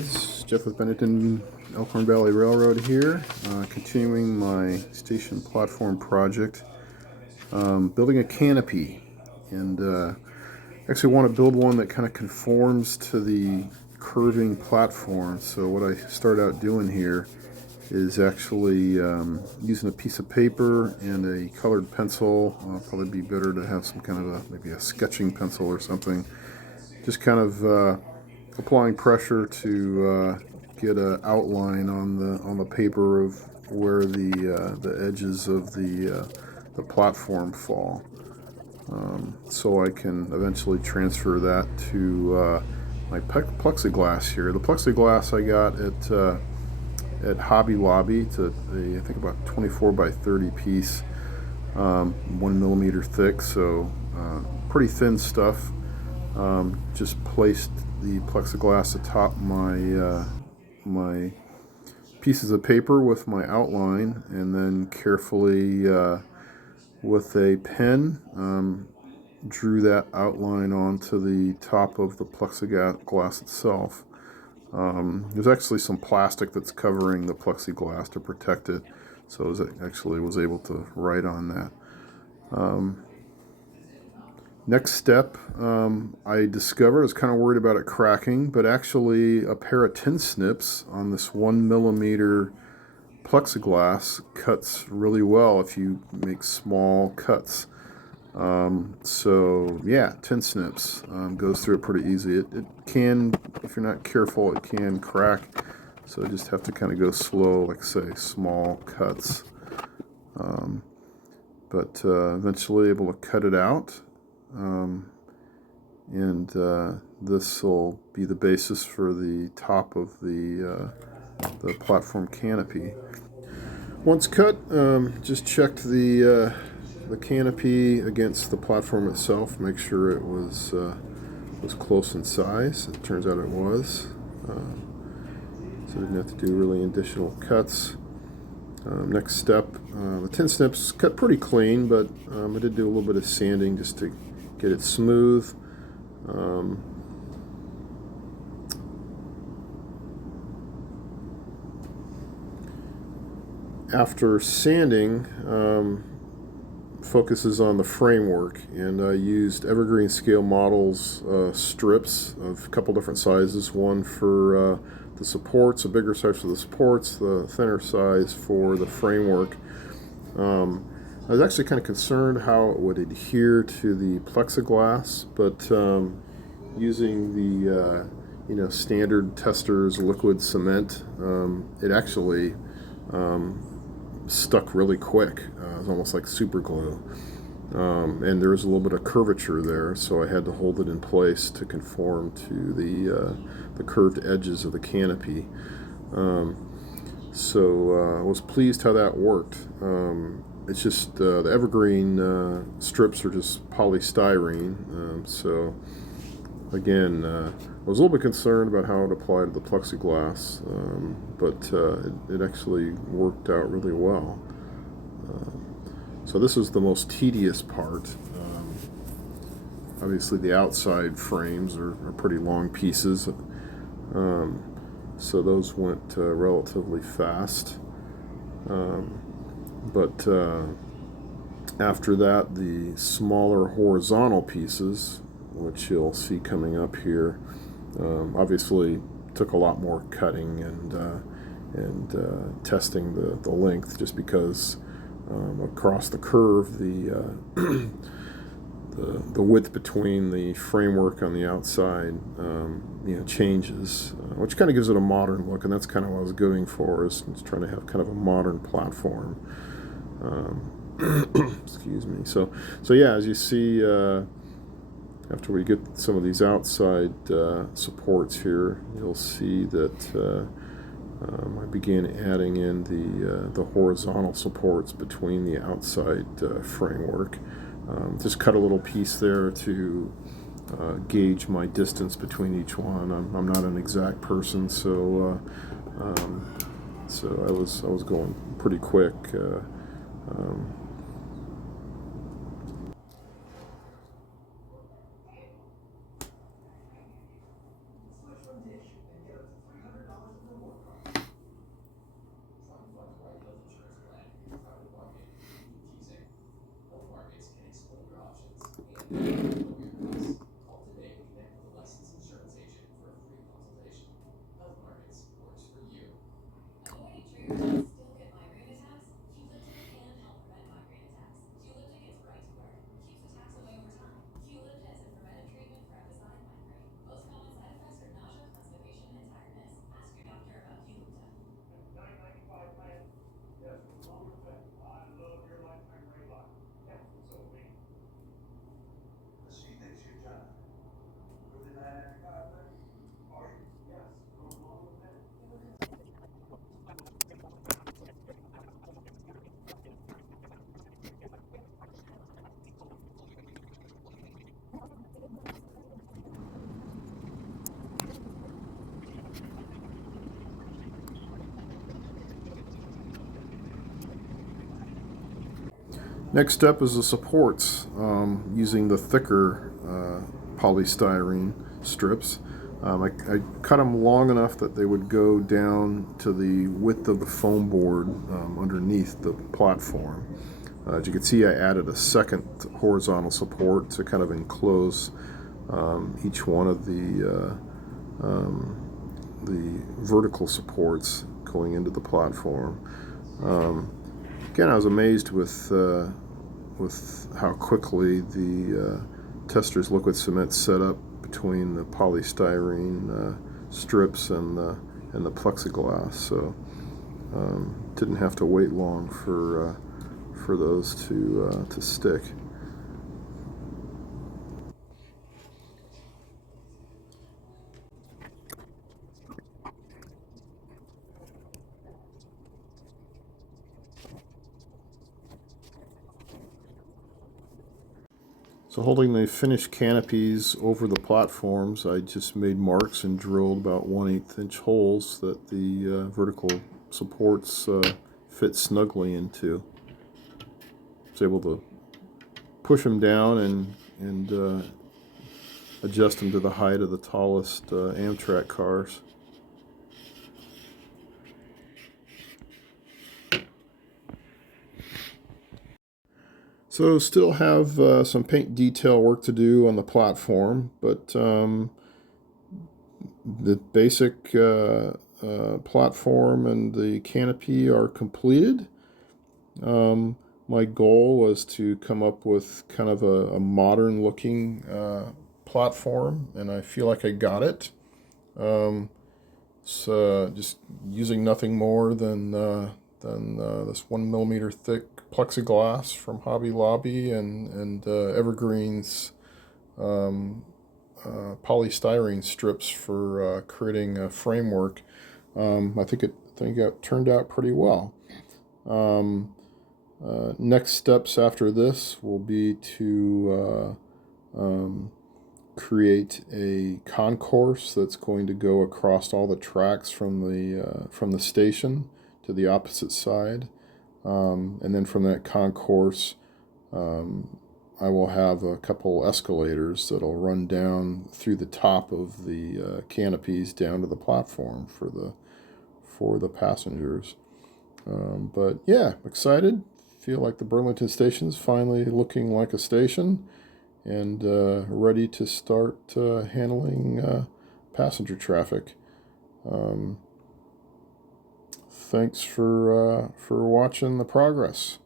guys, Jeff with Bennington Elkhorn Valley Railroad here, continuing my station platform project, building a canopy, and actually want to build one that kind of conforms to the curving platform. So what I start out doing here is actually using a piece of paper and a colored pencil. Probably be better to have some kind of maybe a sketching pencil or something. Just kind of applying pressure to get an outline on the paper of where the edges of the platform fall, so I can eventually transfer that to my plexiglass here. The plexiglass I got at Hobby Lobby. It's I think about 24 by 30 piece, 1 millimeter thick, so pretty thin stuff. Just placed the plexiglass atop my pieces of paper with my outline, and then carefully with a pen drew that outline onto the top of the plexiglass itself. There's actually some plastic that's covering the plexiglass to protect it, so I actually was able to write on that. Next step, I discovered, I was kind of worried about it cracking, but actually a pair of tin snips on this 1 millimeter plexiglass cuts really well if you make small cuts. So yeah, tin snips goes through it pretty easy. It can, if you're not careful, it can crack, so you just have to kind of go slow, like say small cuts. But eventually able to cut it out. And this will be the basis for the top of the platform canopy. Once cut, just checked the canopy against the platform itself, make sure it was close in size. It turns out it was, so I didn't have to do really additional cuts. Next step, the tin snips cut pretty clean, but I did do a little bit of sanding just to get it smooth. After sanding, focuses on the framework, and I used Evergreen Scale Models strips of a couple different sizes, one for the supports, a bigger size for the supports, the thinner size for the framework. I was actually kind of concerned how it would adhere to the plexiglass, but using the standard Testors liquid cement, it actually stuck really quick. It was almost like super glue, and there was a little bit of curvature there, so I had to hold it in place to conform to the curved edges of the canopy. So I was pleased how that worked. It's just the Evergreen strips are just polystyrene, so again, I was a little bit concerned about how it applied to the plexiglass, but it actually worked out really well. So this is the most tedious part. Obviously the outside frames are pretty long pieces, so those went relatively fast. But after that, the smaller horizontal pieces, which you'll see coming up here, obviously took a lot more cutting and testing the length, just because across the curve the width between the framework on the outside changes, which kind of gives it a modern look, and that's kind of what I was going for, is trying to have kind of a modern platform. Excuse me. So yeah, as you see, after we get some of these outside supports here, you'll see that I began adding in the horizontal supports between the outside framework. Just cut a little piece there to gauge my distance between each one. I'm not an exact person, so I was going pretty quick. Next up is the supports, using the thicker polystyrene strips. I cut them long enough that they would go down to the width of the foam board underneath the platform. As you can see, I added a second horizontal support to kind of enclose each one of the vertical supports going into the platform. Again, I was amazed with how quickly the Testors liquid cement set up between the polystyrene strips and the plexiglass. So didn't have to wait long for those to stick. So holding the finished canopies over the platforms, I just made marks and drilled about 1/8 inch holes that the vertical supports fit snugly into. I was able to push them down and adjust them to the height of the tallest Amtrak cars. So still have some paint detail work to do on the platform, but the basic platform and the canopy are completed. My goal was to come up with kind of a modern looking platform, and I feel like I got it. So just using nothing more than this 1 millimeter thick plexiglass from Hobby Lobby and Evergreen's polystyrene strips for creating a framework. I think it turned out pretty well. Next steps after this will be to create a concourse that's going to go across all the tracks from the station to the opposite side, and then from that concourse, I will have a couple escalators that'll run down through the top of the canopies down to the platform for the passengers. But yeah, excited. Feel like the Burlington station is finally looking like a station and ready to start handling passenger traffic. Thanks for watching the progress.